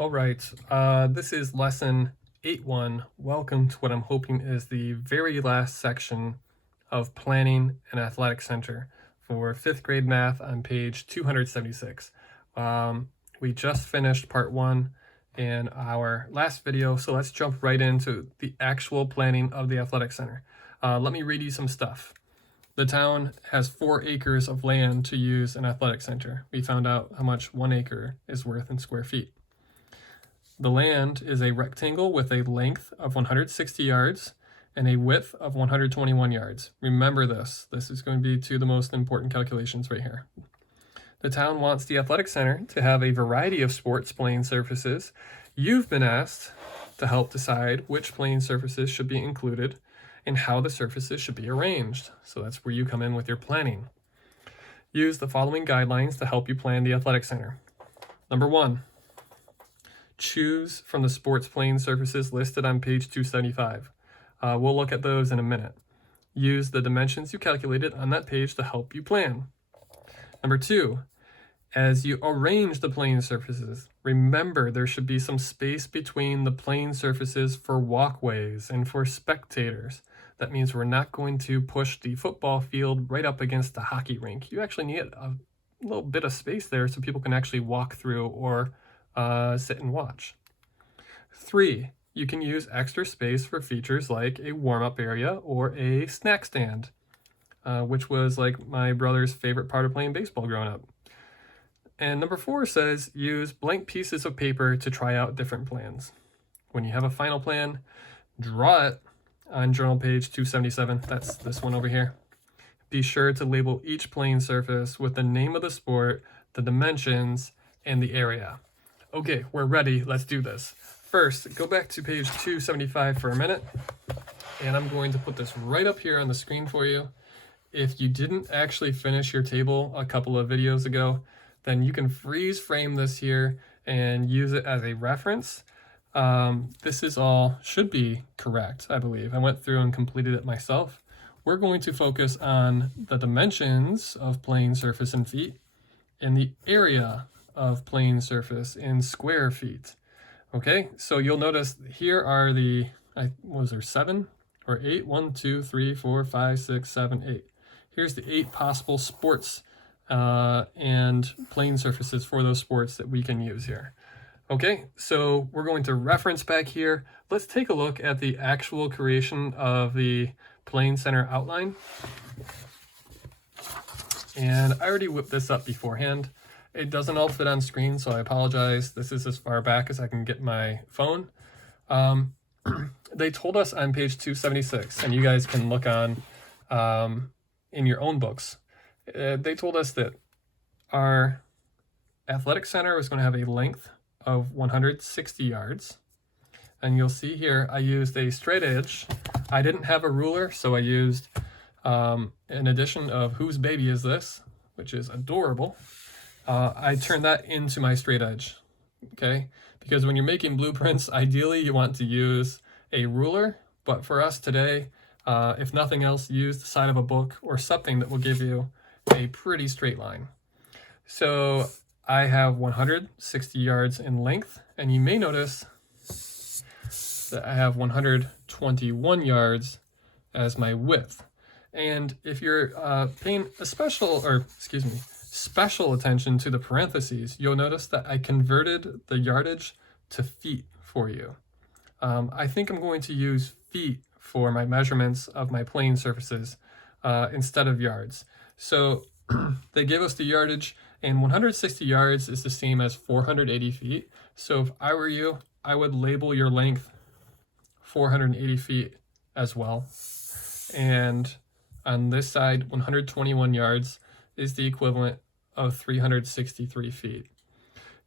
All right, this is lesson 8.1. Welcome to what I'm hoping is the very last section of planning an athletic center for 5th grade math on page 276. We just finished part 1 in our last video, so let's jump right into the actual planning of the athletic center. Let me read you some stuff. The town has 4 acres of land to use an athletic center. We found out how much 1 acre is worth in square feet. The land is a rectangle with a length of 160 yards and a width of 121 yards. Remember this. This is going to be two of the most important calculations right here. The town wants the athletic center to have a variety of sports playing surfaces. You've been asked to help decide which playing surfaces should be included and how the surfaces should be arranged. So that's where you come in with your planning. Use the following guidelines to help you plan the athletic center. Number 1. Choose from the sports playing surfaces listed on page 275. We'll look at those in a minute. Use the dimensions you calculated on that page to help you plan. Number 2, as you arrange the playing surfaces, remember there should be some space between the playing surfaces for walkways and for spectators. That means we're not going to push the football field right up against the hockey rink. You actually need a little bit of space there so people can actually walk through or sit and watch. 3, you can use extra space for features like a warm-up area or a snack stand, which was like my brother's favorite part of playing baseball growing up. And number 4 says use blank pieces of paper to try out different plans. When you have a final plan, draw it on journal page 277. That's this one over here. Be sure to label each playing surface with the name of the sport, the dimensions, and the area. Okay, we're ready. Let's do this. First, go back to page 275 for a minute, and I'm going to put this right up here on the screen for you. If you didn't actually finish your table a couple of videos ago, then you can freeze frame this here and use it as a reference. This is all should be correct, I believe. I went through and completed it myself. We're going to focus on the dimensions of playing surface in feet and the area of playing surface in square feet. Okay, so you'll notice here are the, was there 7 or 8? 1, 2, 3, 4, 5, 6, 7, 8. Here's the 8 possible sports and playing surfaces for those sports that we can use here. Okay, so we're going to reference back here. Let's take a look at the actual creation of the playing center outline. And I already whipped this up beforehand. It doesn't all fit on screen, so I apologize. This is as far back as I can get my phone. They told us on page 276, and you guys can look on in your own books. They told us that our athletic center was going to have a length of 160 yards. And you'll see here, I used a straight edge. I didn't have a ruler, so I used an addition of Whose Baby Is This, which is adorable. I turned that into my straight edge, okay? Because when you're making blueprints, ideally you want to use a ruler, but for us today, if nothing else, use the side of a book or something that will give you a pretty straight line. So I have 160 yards in length, and you may notice that I have 121 yards as my width. And if you're paying special attention to the parentheses, you'll notice that I converted the yardage to feet for you. I think I'm going to use feet for my measurements of my playing surfaces instead of yards. So they gave us the yardage, and 160 yards is the same as 480 feet. So if I were you, I would label your length 480 feet as well. And on this side, 121 yards is the equivalent of 363 feet.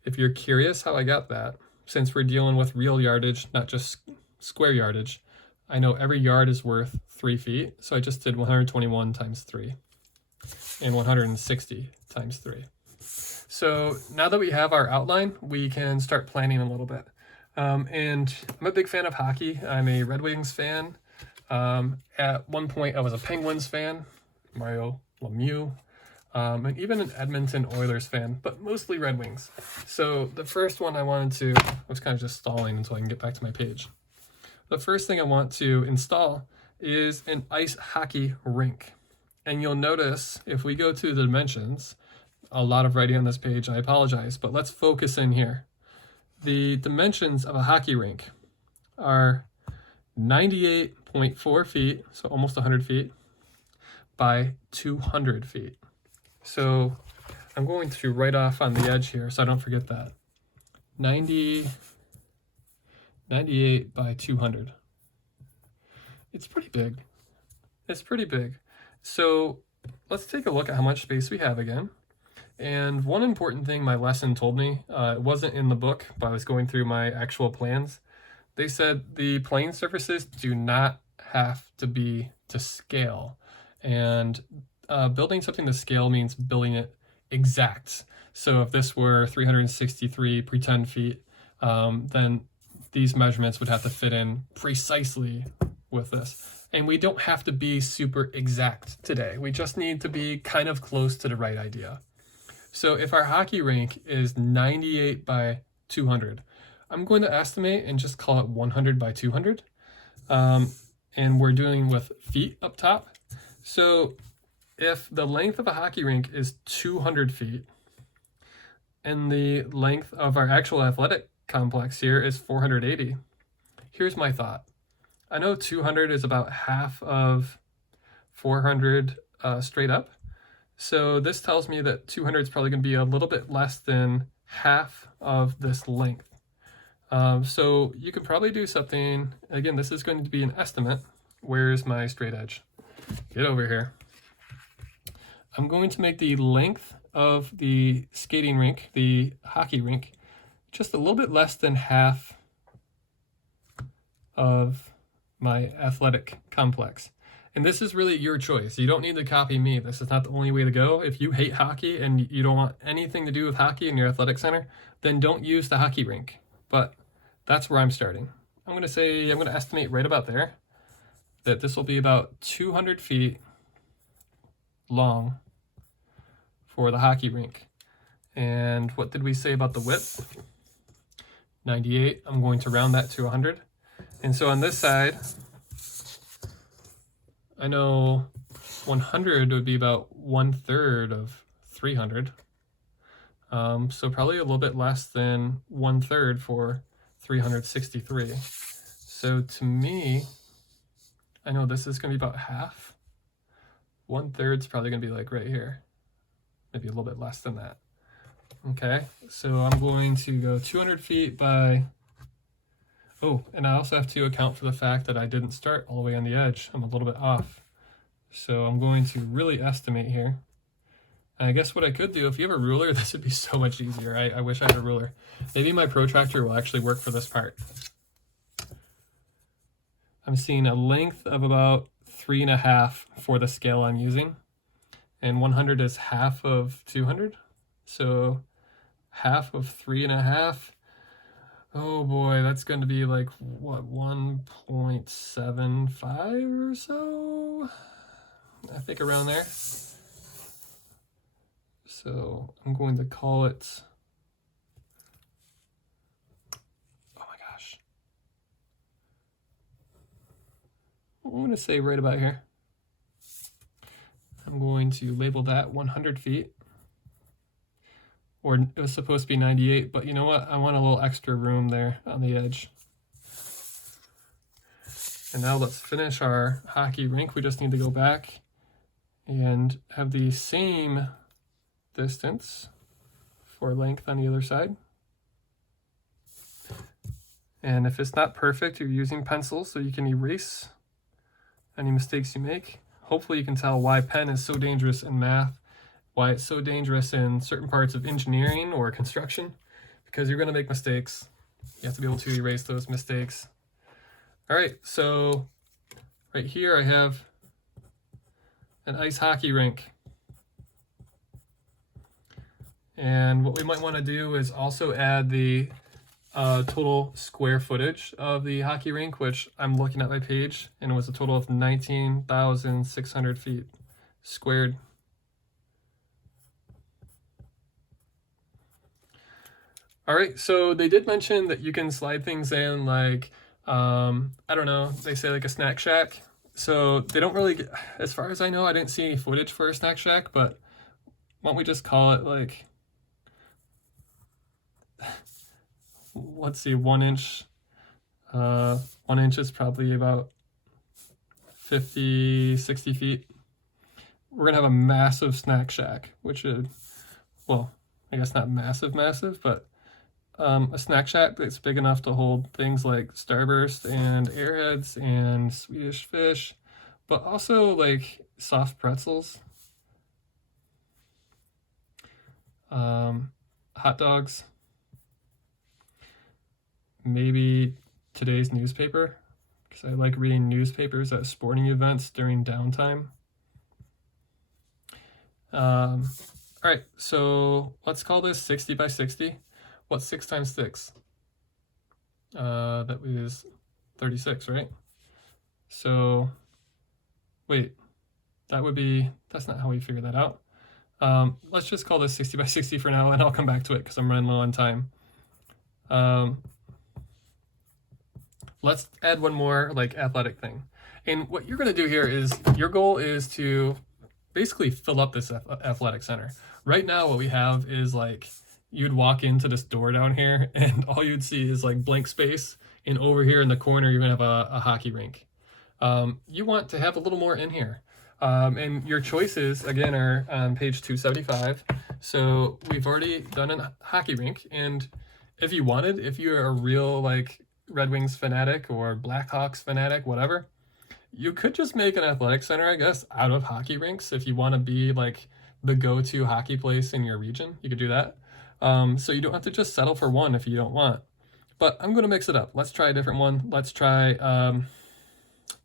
If you're curious how I got that, since we're dealing with real yardage, not just square yardage, I know every yard is worth 3 feet, so I just did 121 times 3 and 160 times 3. So now that we have our outline, we can start planning a little bit. And I'm a big fan of hockey. I'm a Red Wings fan. At one point, I was a Penguins fan, Mario Lemieux. and even an Edmonton Oilers fan, but mostly Red Wings. So the first one I was kind of just stalling until I can get back to my page. The first thing I want to install is an ice hockey rink. And you'll notice if we go to the dimensions, a lot of writing on this page, I apologize, but let's focus in here. The dimensions of a hockey rink are 98.4 feet, so almost 100 feet, by 200 feet. So I'm going to write off on the edge here so I don't forget that. 98 by 200. It's pretty big. It's pretty big. So let's take a look at how much space we have again. And one important thing my lesson told me, it wasn't in the book, but I was going through my actual plans. They said the plane surfaces do not have to be to scale. And building something to scale means building it exact. So if this were 363 pretend feet, then these measurements would have to fit in precisely with this. And we don't have to be super exact today. We just need to be kind of close to the right idea. So if our hockey rink is 98 by 200, I'm going to estimate and just call it 100 by 200. And we're doing with feet up top. So if the length of a hockey rink is 200 feet and the length of our actual athletic complex here is 480, here's my thought. I know 200 is about half of 400 straight up. So this tells me that 200 is probably going to be a little bit less than half of this length. So you could probably do something, again, this is going to be an estimate. Where's my straight edge? Get over here. I'm going to make the length of the skating rink, the hockey rink, just a little bit less than half of my athletic complex. And this is really your choice. You don't need to copy me. This is not the only way to go. If you hate hockey and you don't want anything to do with hockey in your athletic center, then don't use the hockey rink. But that's where I'm starting. I'm going to estimate right about there that this will be about 200 feet long for the hockey rink. And what did we say about the width? 98. I'm going to round that to 100. And so on this side, I know 100 would be about 1/3 of 300. So probably a little bit less than 1/3 for 363. So to me, I know this is going to be about half. 1/3 is probably going to be like right here. Maybe a little bit less than that. Okay, so I'm going to go 200 feet by... Oh, and I also have to account for the fact that I didn't start all the way on the edge. I'm a little bit off. So I'm going to really estimate here. And I guess what I could do, if you have a ruler, this would be so much easier. I wish I had a ruler. Maybe my protractor will actually work for this part. I'm seeing a length of about 3.5 for the scale I'm using. And 100 is half of 200. So half of 3.5. Oh boy, that's going to be like, what, 1.75 or so? I think around there. So I'm going to call it, oh my gosh. I'm going to say right about here. I'm going to label that 100 feet. Or it was supposed to be 98, but you know what? I want a little extra room there on the edge. And now let's finish our hockey rink. We just need to go back and have the same distance for length on the other side. And if it's not perfect, you're using pencil so you can erase any mistakes you make. Hopefully you can tell why pen is so dangerous in math, why it's so dangerous in certain parts of engineering or construction, because you're going to make mistakes. You have to be able to erase those mistakes. All right, so right here I have an ice hockey rink. And what we might want to do is also add the total square footage of the hockey rink, which I'm looking at my page, and it was a total of 19,600 feet squared. All right, so they did mention that you can slide things in like, I don't know, they say like a snack shack. So they don't really get, as far as I know, I didn't see any footage for a snack shack, but why don't we just call it like, let's see, 1 inch. 1 inch is probably about 50, 60 feet. We're gonna have a massive snack shack, which is, well, I guess not massive, but a snack shack that's big enough to hold things like Starburst and Airheads and Swedish Fish, but also like soft pretzels, hot dogs, maybe today's newspaper, because I like reading newspapers at sporting events during downtime. All right, so let's call this 60 by 60. What's 6 times 6? That was 36, right? So, wait, that's not how we figure that out. Let's just call this 60 by 60 for now, and I'll come back to it because I'm running low on time. Let's add one more like athletic thing. And what you're gonna do here is, your goal is to basically fill up this athletic center. Right now, what we have is like, you'd walk into this door down here and all you'd see is like blank space. And over here in the corner, you're gonna have a hockey rink. You want to have a little more in here. And your choices, again, are on page 275. So we've already done a hockey rink. And if you wanted, if you're a real like Red Wings fanatic or Blackhawks fanatic, whatever, you could just make an athletic center, I guess, out of hockey rinks. If you want to be like the go-to hockey place in your region, you could do that. So you don't have to just settle for one if you don't want. But I'm going to mix it up. Let's try a different one. Let's try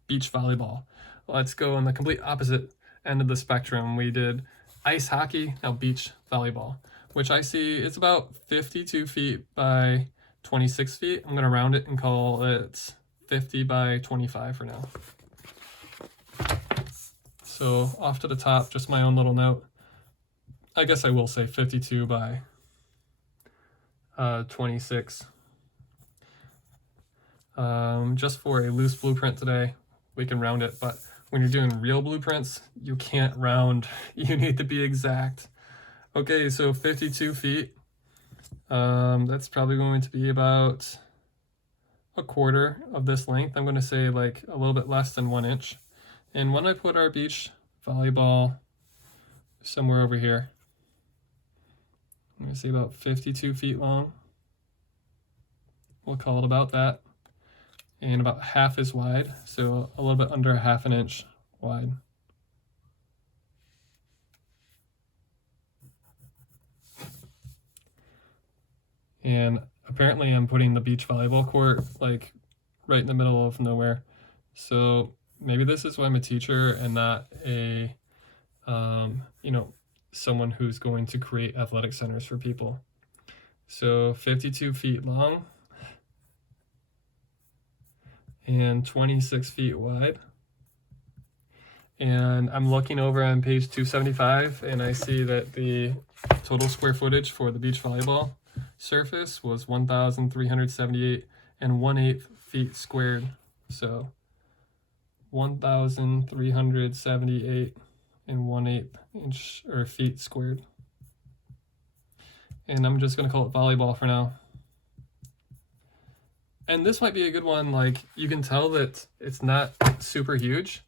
beach volleyball. Let's go on the complete opposite end of the spectrum. We did ice hockey, now beach volleyball, which I see it's about 52 feet by 26 feet. I'm going to round it and call it 50 by 25 for now. So off to the top, just my own little note. I guess I will say 52 by 26. Just for a loose blueprint today, we can round it, but when you're doing real blueprints, you can't round. You need to be exact. Okay, so 52 feet. That's probably going to be about a quarter of this length. I'm going to say like a little bit less than 1 inch. And when I put our beach volleyball somewhere over here, I'm going to say about 52 feet long. We'll call it about that. And about half as wide, so a little bit under a ½ inch wide. And apparently I'm putting the beach volleyball court like right in the middle of nowhere. So maybe this is why I'm a teacher and not a, someone who's going to create athletic centers for people. So 52 feet long and 26 feet wide. And I'm looking over on page 275 and I see that the total square footage for the beach volleyball surface was 1,378 1/8 feet squared. So 1,378 1/8 inch or feet squared. And I'm just going to call it volleyball for now. And this might be a good one, like you can tell that it's not super huge.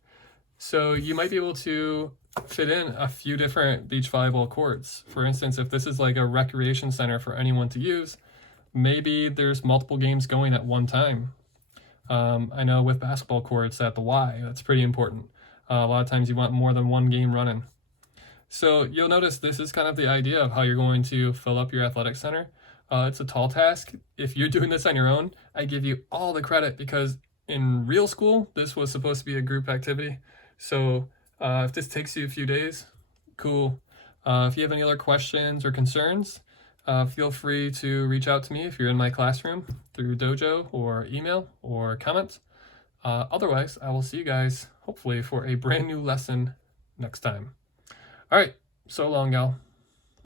So you might be able to fit in a few different beach volleyball courts. For instance, if this is like a recreation center for anyone to use, maybe there's multiple games going at one time. I know with basketball courts at the Y, that's pretty important. A lot of times you want more than one game running. So you'll notice this is kind of the idea of how you're going to fill up your athletic center. It's a tall task. If you're doing this on your own, I give you all the credit because in real school, this was supposed to be a group activity. So if this takes you a few days, cool. If you have any other questions or concerns, feel free to reach out to me if you're in my classroom through Dojo or email or comment. Otherwise, I will see you guys hopefully for a brand new lesson next time. All right, so long, y'all.